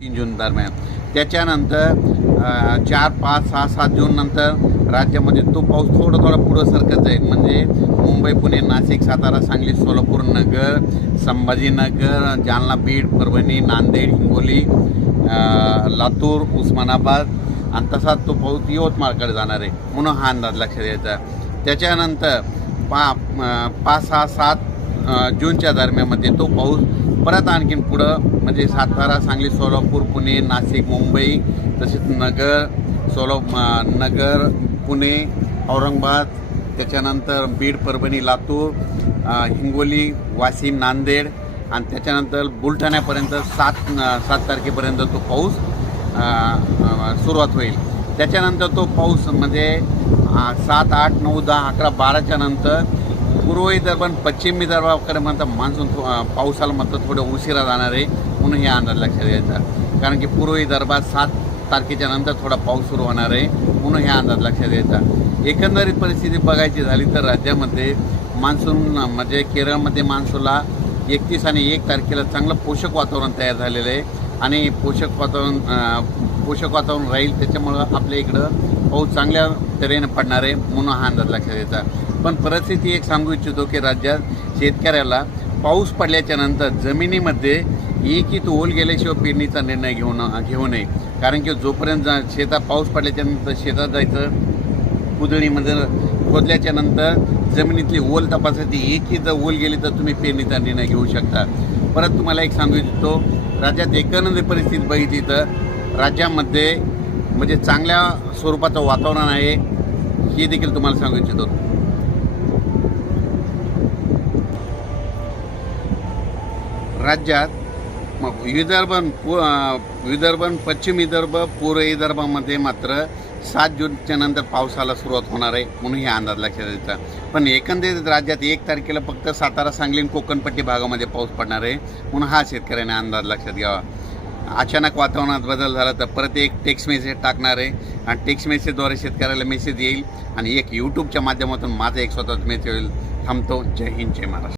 तीन जून दरम्यान. त्याच्यानंतर चार पाच सहा सात जून नंतर राज्यामध्ये तो पाऊस थोडा थोडा पुढं सरकत जाईल म्हणजे मुंबई पुणे नाशिक सातारा सांगली सोलापूर नगर संभाजीनगर जालना बीड परभणी नांदेड हिंगोली लातूर उस्मानाबाद आणि तसाच तो पाऊस यवतमाळकडे जाणार आहे. म्हणून हा अंदाज लक्षात द्यायचा त्याच्यानंतर पा पाच सहा सात जूनच्या दरम्यानमध्ये तो पाऊस परत आणखीन पुढं म्हणजे सातारा सांगली सोलापूर पुणे नाशिक मुंबई तसेच नगर सोला नगर पुणे औरंगाबाद त्याच्यानंतर बीड परभणी लातूर हिंगोली वाशिम नांदेड आणि त्याच्यानंतर बुलढाण्यापर्यंत सात सात तारखेपर्यंत तो पाऊस सुरुवात होईल. त्याच्यानंतर तो पाऊस म्हणजे सात आठ नऊ दहा अकरा बाराच्या नंतर पूर्व विदर्भ आणि पश्चिम विदर्भाकडे म्हणतात मान्सून थो- पावसाला म्हणतात थोडं उशिरा जाणार आहे म्हणून हे अंदाज लक्षात घ्यायचा. कारण की पूर्व विदर्भात सात तारखेच्या नंतर थोडा पाऊस सुरू होणार आहे म्हणून हे अंदाज लक्षात घ्यायचा. एकंदरीत परिस्थिती बघायची झाली तर राज्यामध्ये मान्सून म्हणजे केरळमध्ये मान्सूनला एकतीस आणि एक तारखेला चांगलं पोषक वातावरण तयार झालेलं आहे. आणि पोषक वातावरण पोषक वातावरण राहील त्याच्यामुळं आपल्या इकडं पाऊस चांगल्या तऱ्हेनं पडणार आहे म्हणून हा अंदाज लक्षात येतात पण परिस्थिती एक सांगू इच्छितो की राज्यात शेतकऱ्याला पाऊस पडल्याच्या नंतर जमिनीमध्ये एकही ओल गेल्याशिवाय पेरणीचा निर्णय घेऊन घेऊ नये. कारण की जोपर्यंत जा- शेतात पाऊस पडल्याच्या नंतर शेतात जायचं कुदळीमध्ये खोदल्याच्या नंतर जमिनीतली ओल तपासायची एकही जर ओल गेली तर तुम्ही पेरणीचा निर्णय घेऊ शकता. परत तुम्हाला एक सांगू इच्छितो राज्यात एकंदरीत परिस्थिती बघितली तर राज्यामध्ये म्हणजे चांगल्या स्वरूपाचं वातावरण आहे हे देखील तुम्हाला सांगू इच्छितो. राज्यात मग विदर्भ आणि विदर्भ पश्चिम विदर्भ पूर्व विदर्भामध्ये मात्र सात जूनच्या नंतर पावसाला सुरुवात होणार आहे म्हणून हे अंदाज लक्षात द्यायचा पण एकंदरीत राज्यात एक तारखेला फक्त सातारा सांगली आणि कोकणपट्टी भागामध्ये पाऊस पडणार आहे म्हणून हा शेतकऱ्याने अंदाज लक्षात घ्यावा. अचानक वातावरणात बदल झाला तर परत एक टेक्स्ट मेसेज टाकणार आहे आणि टेक्स्ट मेसेजद्वारे शेतकऱ्याला मेसेज येईल आणि एक यूट्यूबच्या माध्यमातून माझा एक स्वतःच मेसेज होईल थांबतो. जय हिंद जय महाराष्ट्र.